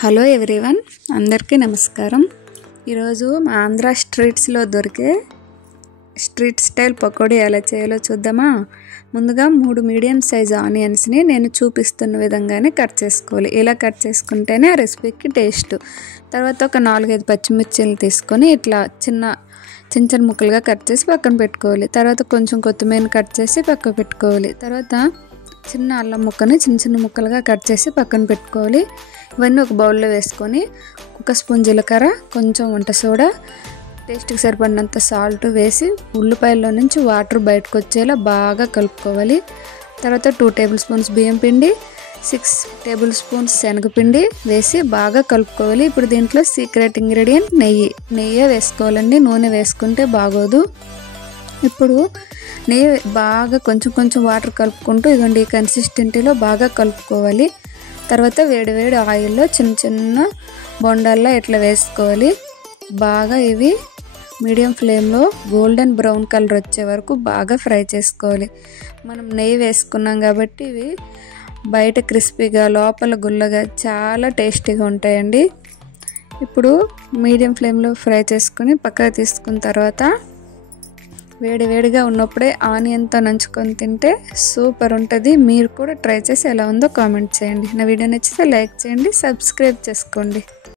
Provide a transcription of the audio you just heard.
Hello everyone, అందరికీ నమస్కారం. ఈరోజు మా ఆంధ్ర స్ట్రీట్స్లో దొరికే స్ట్రీట్ స్టైల్ పకోడీ ఎలా చేయాలో చూద్దామా. ముందుగా 3 మీడియం సైజ్ ఆనియన్స్ని నేను చూపిస్తున్న విధంగానే కట్ చేసుకోవాలి. ఇలా కట్ చేసుకుంటేనే ఆ రెసిపీకి టేస్ట్. తర్వాత ఒక 4-5 పచ్చిమిర్చిలు తీసుకొని ఇట్లా చిన్న ముక్కలుగా కట్ చేసి పక్కన పెట్టుకోవాలి. తర్వాత కొంచెం కొత్తిమీర కట్ చేసి పక్కన పెట్టుకోవాలి. తర్వాత చిన్న అల్లం ముక్కని చిన్న ముక్కలుగా కట్ చేసి పక్కన పెట్టుకోవాలి. ఇవన్నీ ఒక బౌల్లో వేసుకొని 1 స్పూన్ జీలకర్ర, కొంచెం వంట సోడా, టేస్ట్కి సరిపడినంత సాల్ట్ వేసి ఉల్లిపాయల్లో నుంచి వాటర్ బయటకు వచ్చేలా బాగా కలుపుకోవాలి. తర్వాత 2 టేబుల్ స్పూన్స్ బియ్యం పిండి, 6 టేబుల్ స్పూన్స్ శనగపిండి వేసి బాగా కలుపుకోవాలి. ఇప్పుడు దీంట్లో సీక్రెట్ ఇంగ్రీడియంట్ నెయ్యి వేసుకోవాలండి. నూనె వేసుకుంటే బాగోదు. ఇప్పుడు నెయ్యి బాగా కొంచెం వాటర్ కలుపుకుంటూ ఇదిగోండి ఈ కన్సిస్టెన్సీలో బాగా కలుపుకోవాలి. తర్వాత వేడి ఆయిల్లో చిన్న బొండాల్లో ఇట్లా వేసుకోవాలి. బాగా ఇవి మీడియం ఫ్లేమ్లో గోల్డెన్ బ్రౌన్ కలర్ వచ్చే వరకు బాగా ఫ్రై చేసుకోవాలి. మనం నెయ్యి వేసుకున్నాం కాబట్టి ఇవి బయట క్రిస్పీగా లోపల గుల్లగా చాలా టేస్టీగా ఉంటాయండి. ఇప్పుడు మీడియం ఫ్లేమ్లో ఫ్రై చేసుకుని పక్కకు తీసుకున్న తర్వాత వేడిగా ఉన్నప్పుడే ఆనియన్తో నంచుకొని తింటే సూపర్ ఉంటుంది. మీరు కూడా ట్రై చేసి ఎలా ఉందో కామెంట్ చేయండి. నా వీడియో నచ్చితే లైక్ చేయండి, సబ్స్క్రైబ్ చేసుకోండి.